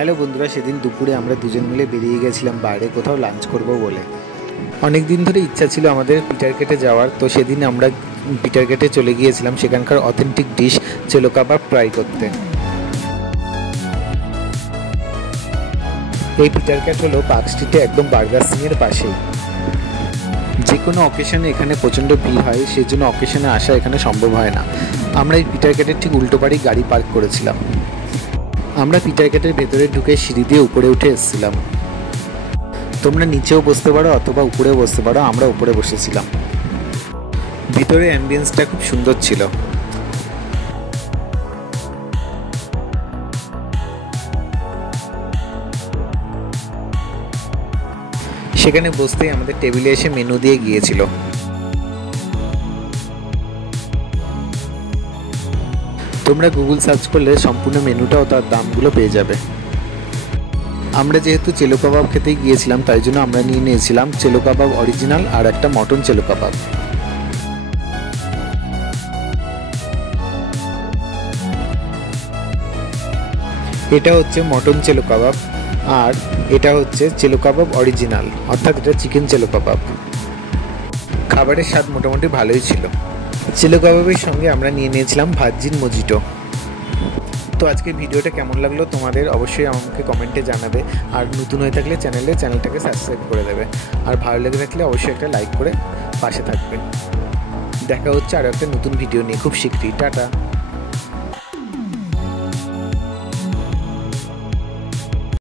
Hello বন্ধুরা, সেদিন দুপুরে আমরা দুজন মিলে বেরিয়ে গেছিলাম বাইরে কোথাও লাঞ্চ করব বলে। অনেক দিন ধরে ইচ্ছা ছিল আমাদের পিটারকেটে যাওয়ার, তো সেদিন আমরা পিটারকেটে চলে গিয়েছিলাম সেখানকার অথেন্টিক ডিশ চেলো কাবাব ট্রাই করতে। এই পিটারকেট হলো পার্ক স্ট্রিটে একদম বার্গার সিংয়ের পাশেই। যে কোনো অকেশনে এখানে প্রচণ্ড ভিড় হয়, সেই জন্য অকেশনে আসা এখানে সম্ভব হয় না। আমরা এই পিটারকেটের ঠিক উল্টো পাড়েই গাড়ি পার্ক করেছিলাম। আমরা পিটারকেটের ভেতরে ঢুকে সিঁড়ি দিয়ে উপরে উঠে এসেছিলাম। তোমরা নিচেও বসতে পারো অথবা উপরেও বসতে পারো, আমরা উপরে বসেছিলাম। ভিতরে অ্যাম্বিয়েন্সটা খুব সুন্দর ছিল। সেখানে বসতেই আমাদের টেবিলে এসে মেনু দিয়ে গিয়েছিল। তোমরা গুগল সার্চ করলে সম্পূর্ণ মেনুটা ও তার দামগুলো পেয়ে যাবে। আমরা যেহেতু চেলো কাবাব খেতেই গিয়েছিলাম, তাই জন্য আমরা নিয়ে নিয়েছিলাম চেলো কাবাব অরিজিনাল আর একটা মটন চেলো কাবাব। এটা হচ্ছে মটন চেলো কাবাব আর এটা হচ্ছে চেলো কাবাব অরিজিনাল, অর্থাৎ এটা চিকেন চেলো কাবাব। খাবারের স্বাদ মোটামুটি ভালোই ছিল। চেলো কাবাবের সঙ্গে আমরা নিয়ে নিয়েছিলাম ভার্জিন মজিটো। তো আজকে ভিডিওটা কেমন লাগলো তোমাদের অবশ্যই আমাকে কমেন্টে জানাবে, আর নতুন হয়ে থাকলে চ্যানেলটাকে সাবস্ক্রাইব করে দেবে, আর ভালো লেগে থাকলে অবশ্যই একটা লাইক করে পাশে থাকবে। দেখা হচ্ছে আরও একটা নতুন ভিডিও নিয়ে খুব শীঘ্রই। টাটা।